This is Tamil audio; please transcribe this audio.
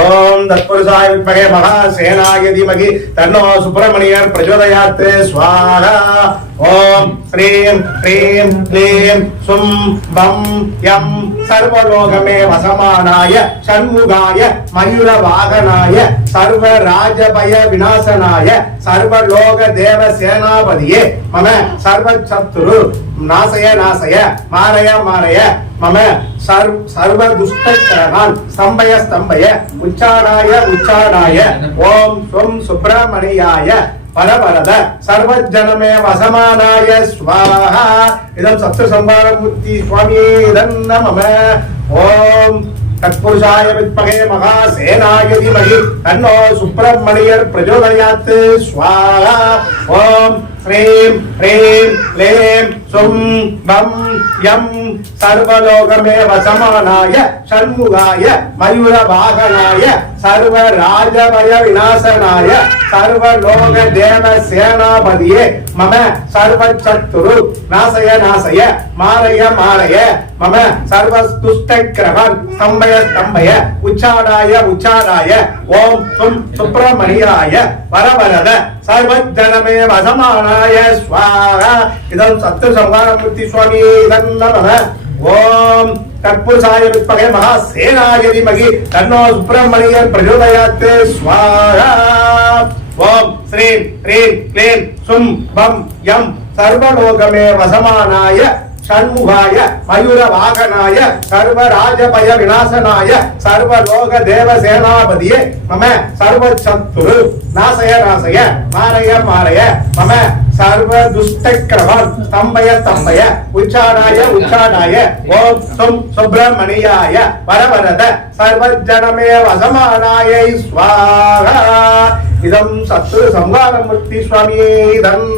ஓம் தத்புருஷாய வித்மகே மகாசேனாய தீமகி தன்னோ சுப்பிரமணியர் பிரச்சோதயாத் ஸ்வாகா ஓம். ஸ்ரீம் ஹ்ரீம் க்ளீம். சும் பம் யம். சர்வலோகமே வசமானாய சண்முகாய மயூர வாகனாய சர்வ ராஜபய விநாசனாய சர்வலோக தேவ சேனாபதியே. மம சர்வ சத்துரு நாசய நாசய மாறய மாறய மம சர்வ சர்வ துஷ்டகரகான் சம்பய ஸ்தம்பய உச்சாடாய உச்சாடாய ஓம் ஸ்வம் சுப்பிரமணியாய பரபரத சர்வஜனமே வசமானாய ஸ்வாஹா இதம் சப்த சம்பார புத்தி சுவாமியே இதம் நமம ஓம் தற்புருஷாய வித்மகே மகாசேனாய தீமகி தன்னோ சுப்பிரமணியர் பிரஜோதயாத் ஸ்வாஹா ஓம் ஸ்ரீம் ஹ்ரீம் லேம் சொம் வம் யம் சர்வலோகமேவ சமானாய ஷண்முகாய மயூர வாகனாய சர்வ ராஜபய விநாசனாய சர்வலோக தேவ சேனாபதியே மம சர்வ சத்துரு நாசய நாசய மாலய மாலய. மம சர்வ ஸ்தம்பய ஸ்தம்பய உச்சாடாய உச்சாடாய. ஓம் சும் சுப்பிரமணியாய வரவரத. சர்வஜனமே வசமானாய ஸ்வாகா இதம் சத்து சம்மானமூர்த்தி சுவாமி இதம் நம ஓம் கற்பூசாய வித்மகே மகாசேனாய தீமகி தன்னோ சுப்பிரமணியர் பிரஜோதயாத் ஸ்வாகா ஓம் ஸ்ரீம் ஹ்ரீம் க்ளீம் சும் பம் யம். சர்வலோகமே வசமானாய ஷண்முகாய மயூர வாகனாய சர்வராஜபய விநாசனாய சர்வலோக தேவ சேனாபதியே மம சர்வசத்துரு நாசய நாசய மாறய மாறய மம சர்வ துஷ்டக்கிரமம் தம்பய தம்பய உச்சாடாய உச்சாடாய ஓம் சும் சுப்பிரமணியாய வரவரத சர்வஜனமே வசமானாயை ஸ்வாகா இதம் சத்துரு சம்ஹாரமூர்த்தி சுவாமியே தம்